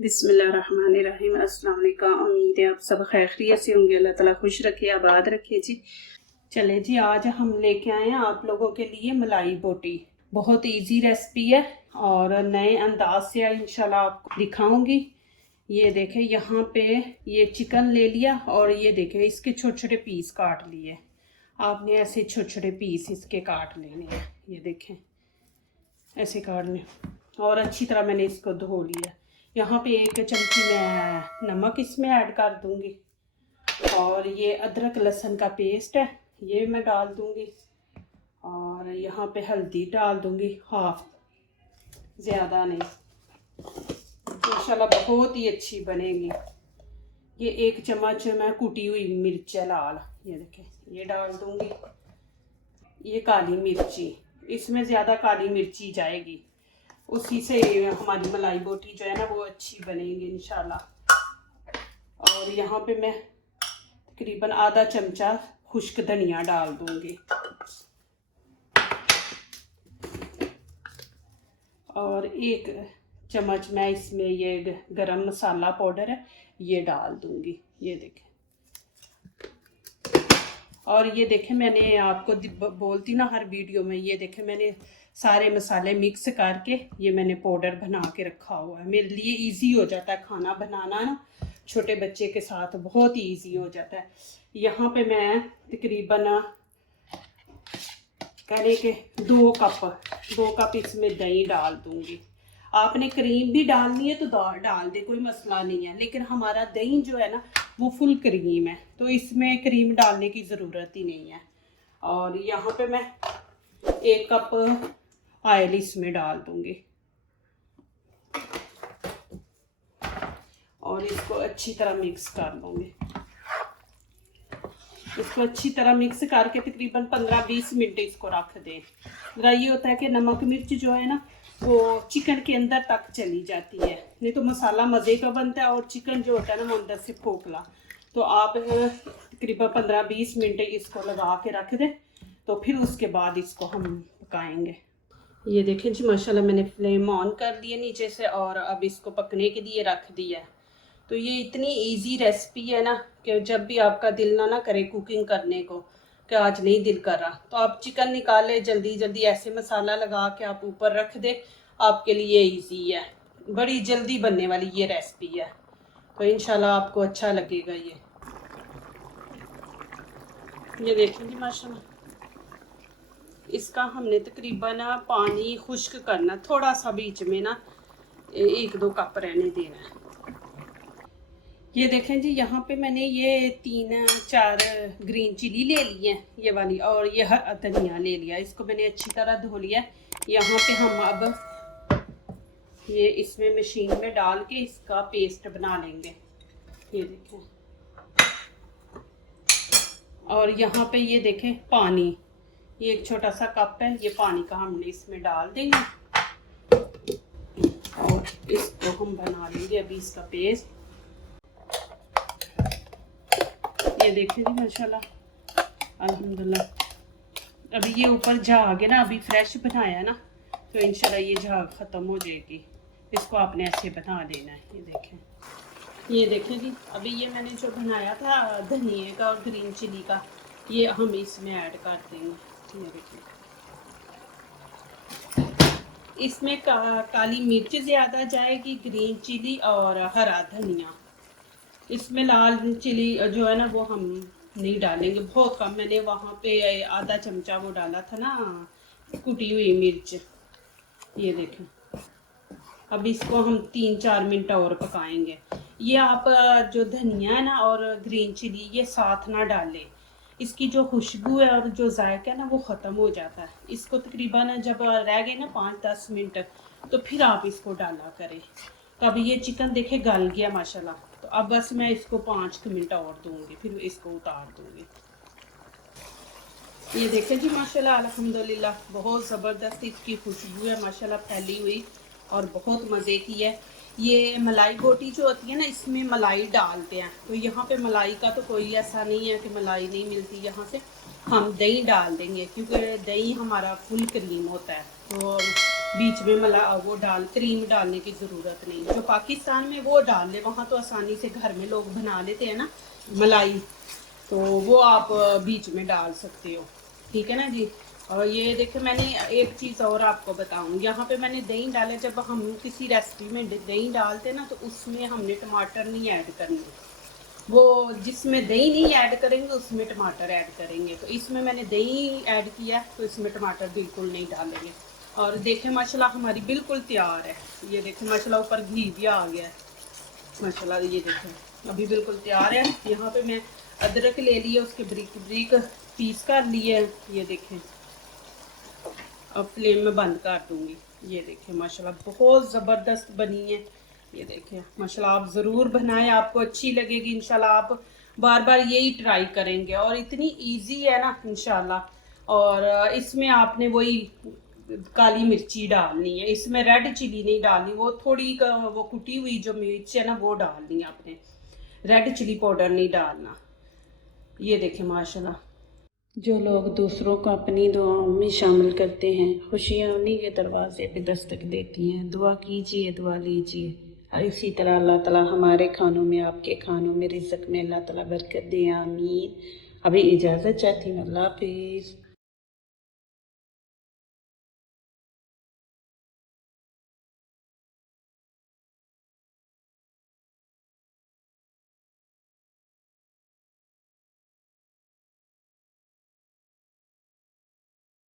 बिस्मिल्लाहिर्रहमानिर्रहीम। अस्सलाम वालेकुम। उम्मीद है आप सब खैरियत से होंगे। अल्लाह ताला खुश रखे, आबाद रखे जी। चले जी, आज हम लेके आए हैं आप लोगों के लिए मलाई बोटी। बहुत इजी रेसिपी है और नए अंदाज से इंशाल्लाह आपको दिखाऊंगी। ये देखें, यहाँ पे ये चिकन ले लिया और ये देखें इसके छोटे छोटे पीस काट लिए। आपने ऐसे छोटे छोटे पीस इसके काट लेने हैं। ये देखें ऐसे काटने और अच्छी तरह मैंने इसको धो लिया। यहाँ पे 1 चमची मैं नमक इसमें ऐड कर दूंगी और ये अदरक लहसुन का पेस्ट है ये मैं डाल दूंगी और यहाँ पे हल्दी डाल दूंगी हाफ, ज़्यादा नहीं। इंशाल्लाह बहुत ही अच्छी बनेगी। ये 1 चम्मच मैं कुटी हुई मिर्च है लाल, ये देखें ये डाल दूंगी। ये काली मिर्ची, इसमें ज़्यादा काली मिर्ची जाएगी, उसी से हमारी मलाई बोटी जो है ना वो अच्छी बनेगी इंशाल्लाह। और यहाँ पे मैं तकरीबन आधा चमचा खुश्क धनिया डाल दूंगी और 1 चम्मच मैं इसमें ये गरम मसाला पाउडर है ये डाल दूंगी। ये देखें और ये देखें मैंने आपको बोलती ना हर वीडियो में, ये देखें मैंने सारे मसाले मिक्स करके ये मैंने पाउडर बना के रखा हुआ है। मेरे लिए इजी हो जाता है खाना बनाना ना, छोटे बच्चे के साथ बहुत ही इजी हो जाता है। यहाँ पे मैं तकरीबन कहने के 2 कप इसमें दही डाल दूंगी। आपने क्रीम भी डालनी है तो डाल दे, कोई मसला नहीं है, लेकिन हमारा दही जो है ना वो फुल क्रीम है तो इसमें क्रीम डालने की ज़रूरत ही नहीं है। और यहाँ पे मैं 1 कप ऑयल इसमें डाल दूंगी और इसको अच्छी तरह मिक्स कर लूँगी। इसको अच्छी तरह मिक्स करके तकरीबन 15-20 मिनट इसको रख दें। ज़रा ये होता है कि नमक मिर्च जो है ना वो चिकन के अंदर तक चली जाती है, नहीं तो मसाला मज़े का बनता है और चिकन जो होता है ना वो अंदर से खोखला। तो आप तकरीबन 15-20 मिनट इसको लगा के रख दें तो फिर उसके बाद इसको हम पकाएंगे। ये देखें जी माशाल्लाह मैंने फ्लेम ऑन कर दिया नीचे से और अब इसको पकने के लिए रख दिया। तो ये इतनी इजी रेसिपी है ना कि जब भी आपका दिल ना करे कुकिंग करने को कि आज नहीं दिल कर रहा तो आप चिकन निकाले जल्दी जल्दी ऐसे मसाला लगा के आप ऊपर रख दे, आपके लिए इजी है, बड़ी जल्दी बनने वाली ये रेसिपी है। तो इंशाल्लाह आपको अच्छा लगेगा। ये देखें जी माशाल्लाह इसका हमने तकरीबन पानी खुश्क करना, थोड़ा सा बीच में ना 1-2 कप रहने देना है। ये देखें जी यहाँ पे मैंने ये 3-4 ग्रीन चिली ले ली है ये वाली और ये हरा धनिया ले लिया, इसको मैंने अच्छी तरह धो लिया। यहाँ पे हम अब ये इसमें मशीन में डाल के इसका पेस्ट बना लेंगे। ये देखें और यहाँ पे ये देखें पानी, ये 1 छोटा सा कप है, ये पानी का हमने इसमें डाल देंगे और इसको हम बना लेंगे अभी इसका पेस्ट। ये देखें जी माशाल्लाह अल्हम्दुलिल्लाह अभी ये ऊपर झाग है ना, अभी फ्रेश बनाया ना तो इंशाल्लाह ये झाग ख़त्म हो जाएगी। इसको आपने ऐसे बना देना है। ये देखें जी अभी ये मैंने जो बनाया था धनिए का और ग्रीन चिली का ये हम इसमें ऐड कर देंगे। ये देखिए इसमें काली मिर्च ज़्यादा जाएगी, ग्रीन चिली और हरा धनिया। इसमें लाल चिली जो है ना वो हम नहीं डालेंगे, बहुत कम। मैंने वहाँ पे आधा चमचा वो डाला था ना कुटी हुई मिर्च। ये देखें अब इसको हम 3-4 मिनट और पकाएंगे। ये आप जो धनिया है ना और ग्रीन चिली ये साथ ना डालें, इसकी जो खुशबू है और जो जायका है ना वो ख़त्म हो जाता है। इसको तकरीबन जब रह गए ना 5-10 मिनट तो फिर आप इसको डाला करें। तो अभी ये चिकन देखे गल गया माशाल्लाह, तो अब बस मैं इसको 5 मिनट और दूंगी फिर इसको उतार दूंगी। ये देखें जी माशाल्लाह अल्हम्दुलिल्लाह बहुत ज़बरदस्त इसकी खुशबू है माशाल्लाह फैली हुई और बहुत मज़े की है। ये मलाई बोटी जो होती है ना इसमें मलाई डालते हैं, तो यहाँ पे मलाई का तो कोई ऐसा नहीं है कि मलाई नहीं मिलती। यहाँ से हम दही डाल देंगे क्योंकि दही हमारा फुल क्रीम होता है तो बीच में वो क्रीम डालने की ज़रूरत नहीं। जो पाकिस्तान में वो डाल ले, वहाँ तो आसानी से घर में लोग बना लेते हैं ना मलाई, तो वो आप बीच में डाल सकते हो। ठीक है ना जी। और ये देखिए, मैंने एक चीज़ और आपको बताऊँ, यहाँ पे मैंने दही डाले। जब हम किसी रेसिपी में दही डालते ना, तो उसमें हमने टमाटर नहीं ऐड करने। वो जिसमें दही नहीं ऐड करेंगे उसमें टमाटर ऐड करेंगे। तो इसमें मैंने दही ऐड किया, तो इसमें टमाटर बिल्कुल नहीं डालेंगे। और देखें माशाल्लाह हमारी बिल्कुल तैयार है। ये देखें माशाल्लाह ऊपर घी भी आ गया है माशाल्लाह। ये देखें अभी बिल्कुल तैयार है। यहाँ पे मैं अदरक ले लिए, उसके ब्रिक ब्रिक पीस कर लिए। ये देखें, अब फ्लेम में बंद कर दूंगी। ये देखें माशाल्लाह बहुत ज़बरदस्त बनी है। ये देखें माशाल्लाह, आप ज़रूर बनाएं, आपको अच्छी लगेगी इंशाल्लाह। आप बार बार यही ट्राई करेंगे और इतनी इजी है ना इंशाल्लाह। और इसमें आपने वही काली मिर्ची डालनी है, इसमें रेड चिली नहीं डालनी। वो थोड़ी वो कुटी हुई जो मिर्च है ना वो डालनी है आपने, रेड चिली पाउडर नहीं डालना। ये देखें माशाल्लाह, जो लोग दूसरों को अपनी दुआओं में शामिल करते हैं, खुशियाँ उन्हीं के दरवाजे पे दस्तक देती हैं। दुआ कीजिए, दुआ लीजिए। इसी तरह अल्लाह ताला हमारे खानों में, आपके खानों में, रिज़्क़ में अल्लाह ताला बरकत दे, आमीन। अभी इजाज़त चाहती हूँ, अल्लाह हाफिज़।